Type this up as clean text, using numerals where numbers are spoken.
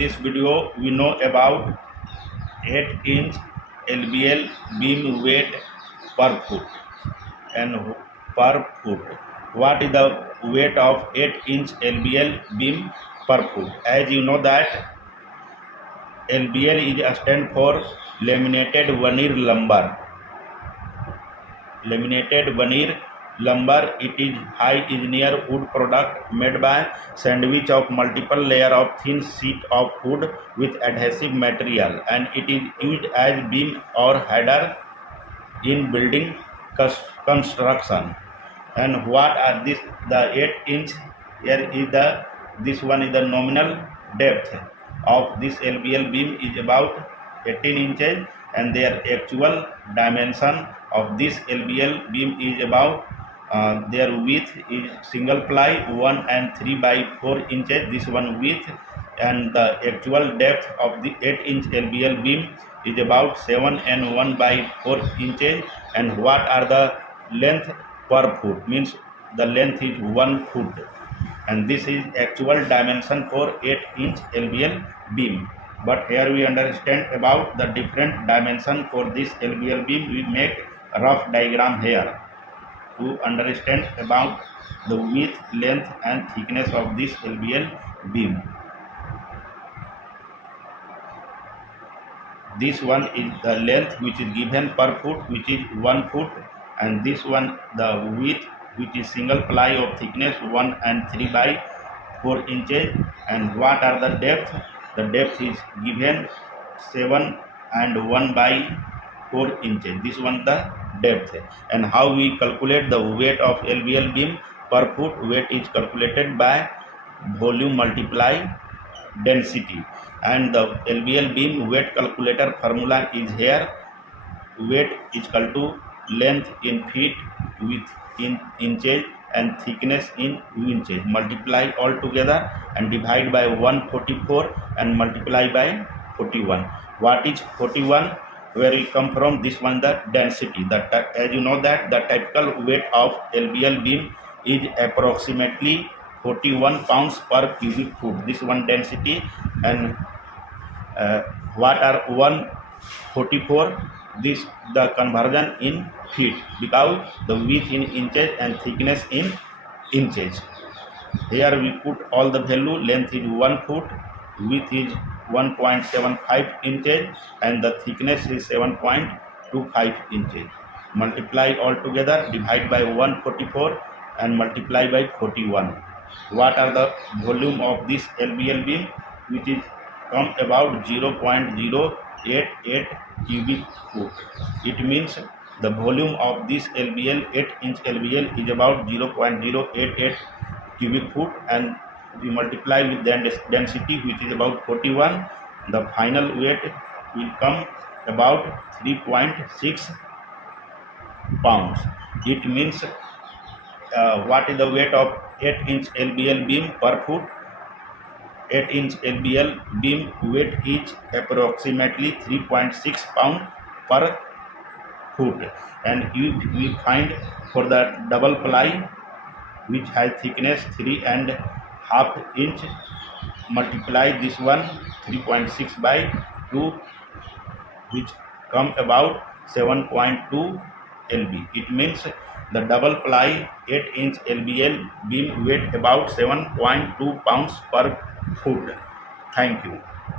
this video we know about 8-inch LBL beam weight per foot and per foot. What is the weight of 8-inch LBL beam per foot? As you know that LBL is a stand for laminated veneer lumber. Laminated veneer lumber, it is high engineer wood product made by sandwich of multiple layer of thin sheet of wood with adhesive material, and it is used as beam or header in building construction. And what are this? The 8-inch, here is the, this one is the nominal depth of this LBL beam is about 18 inches, and their actual dimension of this LBL beam is about their width is single ply 1 and 3 by 4 inches, this one width, and the actual depth of the 8-inch LBL beam is about 7 and 1 by 4 inches. And what are the length per foot? Means the length is 1 foot, and this is actual dimension for 8-inch LBL beam. But here we understand about the different dimension for this LBL beam. We make a rough diagram here to understand about the width, length and thickness of this LBL beam. This one is the length which is given per foot, which is 1 foot, and this one the width which is single ply of thickness 1 and 3 by 4 inches. And what are the depth? The depth is given 7 and 1 by 4 inches. This one the depth. And how we calculate the weight of LBL beam per foot? Weight is calculated by volume multiply density, and the LBL beam weight calculator formula is here. Weight is equal to length in feet, width in inches and thickness in inches, multiply all together and divide by 144 and multiply by 41. What is 41? Where will come from? This one the density. That as you know that the typical weight of LBL beam is approximately 41 pounds per cubic foot. This one density. And what are 144? This the conversion in feet, because the width in inches and thickness in inches. Here we put all the value. Length is 1 foot, width is 1.75 inches and the thickness is 7.25 inches. Multiply all together, divide by 144 and multiply by 41. What are the volume of this LBL beam? Which is come about 0.088 cubic foot. It means the volume of this LBL 8-inch LBL is about 0.088 cubic foot, and we multiply with the density which is about 41. The final weight will come about 3.6 pounds. It means what is the weight of 8-inch LBL beam per foot? 8-inch LBL beam weight is approximately 3.6 pound per foot. And we find for the double ply which has thickness 3.5 inch, multiply this one 3.6 by 2, which come about 7.2 lb. It means the double ply 8-inch LBL beam weight about 7.2 pounds per foot. Thank you.